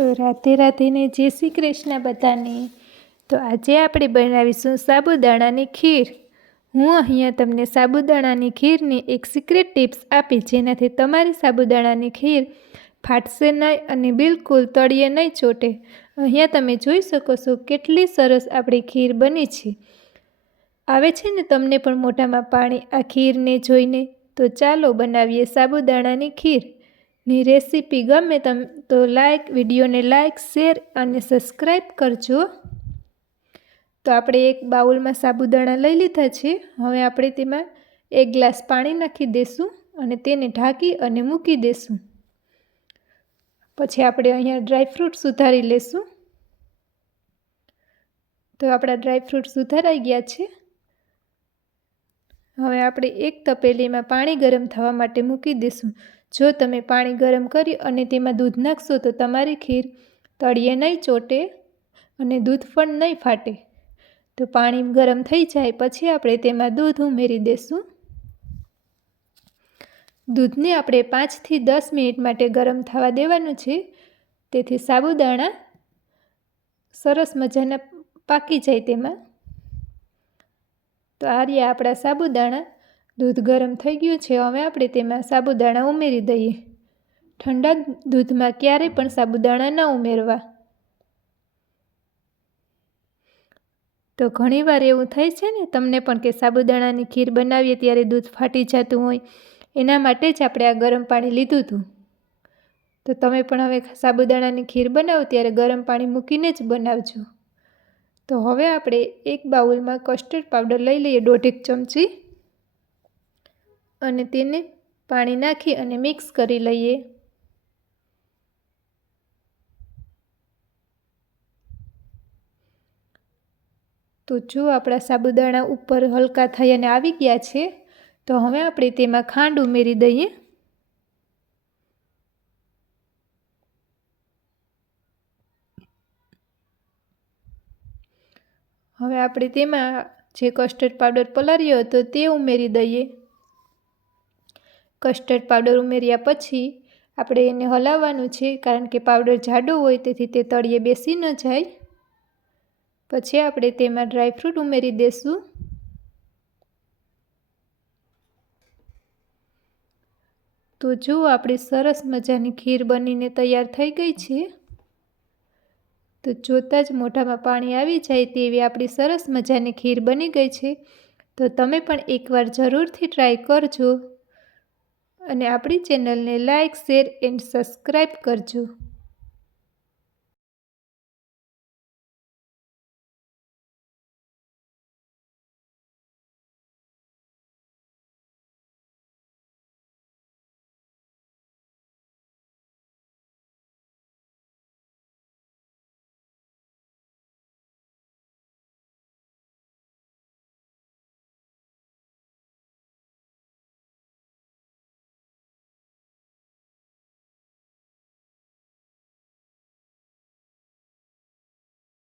તો રાધે રાધે ને જય શ્રી કૃષ્ણ બધાને। તો આજે આપણે બનાવીશું સાબુદાણાની ખીર। હું અહીંયા તમને સાબુદાણાની ખીરની એક સિક્રેટ ટિપ્સ આપી, જેનાથી તમારી સાબુદાણાની ખીર ફાટશે નહીં અને બિલકુલ તળિયે નહીં ચોટે। અહીંયા તમે જોઈ શકો છો કેટલી સરસ આપણી ખીર બની છે। આવે છે ને તમને પણ મોઢામાં પાણી આ ખીરને જોઈને? તો ચાલો બનાવીએ સાબુદાણાની ખીર। ની રેસીપી ગમે તો વિડીયોને લાઇક, શેર અને સબસ્ક્રાઈબ કરજો। તો આપણે એક બાઉલમાં સાબુદાણા લઈ લીધા છે। હવે આપણે તેમાં 1 ગ્લાસ પાણી નાખી દઈશું અને તેને ઢાંકી અને મૂકી દઈશું। પછી આપણે અહીંયા ડ્રાયફ્રૂટ સુધારી લઈશું। તો આપણા ડ્રાયફ્રૂટ સુધારાઈ ગયા છે। હવે આપણે એક તપેલીમાં પાણી ગરમ થવા માટે મૂકી દઈશું। જો તમે પાણી ગરમ કરી અને તેમાં દૂધ નાખશો તો તમારી ખીર તળિયે નહીં ચોટે અને દૂધ પણ નહીં ફાટે। તો પાણી ગરમ થઈ જાય પછી આપણે તેમાં દૂધ ઉમેરી દઈશું। દૂધને આપણે 5 થી 10 મિનિટ માટે ગરમ થવા દેવાનું છે, તેથી સાબુદાણા સરસ મજાના પાકી જાય તેમાં। તો આ રહ્યા આપણા સાબુદાણા। દૂધ ગરમ થઈ ગયું છે। હવે આપણે તેમાં સાબુદાણા ઉમેરી દઈએ। ઠંડા દૂધમાં ક્યારેય પણ સાબુદાણા ન ઉમેરવા। તો ઘણીવાર એવું થાય છે ને તમને પણ કે સાબુદાણાની ખીર બનાવીએ ત્યારે દૂધ ફાટી જતું હોય, એના માટે જ આપણે આ ગરમ પાણી લીધું હતું। તો તમે પણ હવે સાબુદાણાની ખીર બનાવો ત્યારે ગરમ પાણી મૂકીને જ બનાવજો। તો હવે આપણે એક બાઉલમાં કસ્ટર્ડ પાવડર લઈ લઈએ 1.5 ચમચી અને તેને પાણી નાખી અને મિક્સ કરી લઈએ। તો જો આપણા સાબુદાણા ઉપર હલકા થઈ અને આવી ગયા છે, તો હવે આપણે તેમાં ખાંડ ઉમેરી દઈએ। હવે આપણે તેમાં જે કસ્ટર્ડ પાવડર પલાળ્યો હતો તે ઉમેરી દઈએ। કસ્ટર્ડ પાવડર ઉમેર્યા પછી આપણે એને હલાવવાનું છે, કારણ કે પાવડર જાડો હોય તેથી તે તળિયે બેસી ન જાય। પછી આપણે તેમાં ડ્રાયફ્રૂટ ઉમેરી દઈશું। તો જો આપણી સરસ મજાની ખીર બનીને તૈયાર થઈ ગઈ છે। તો જોતાં જ મોઢામાં પાણી આવી જાય તેવી આપણી સરસ મજાની ખીર બની ગઈ છે। તો તમે પણ એકવાર જરૂરથી ટ્રાય કરજો અને આપણી ચેનલને લાઇક, શેર એન્ડ સબસ્ક્રાઈબ કરજો।